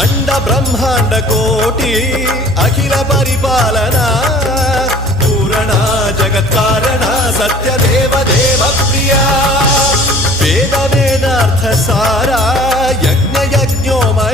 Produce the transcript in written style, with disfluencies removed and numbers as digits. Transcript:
अंड ब्रह्मांड कोटि अखिल परिपालना पूरणा जगत्कारणा सत्यदेव देव प्रिया वेद वेदार्थ सारा यज्ञ यज्ञोमय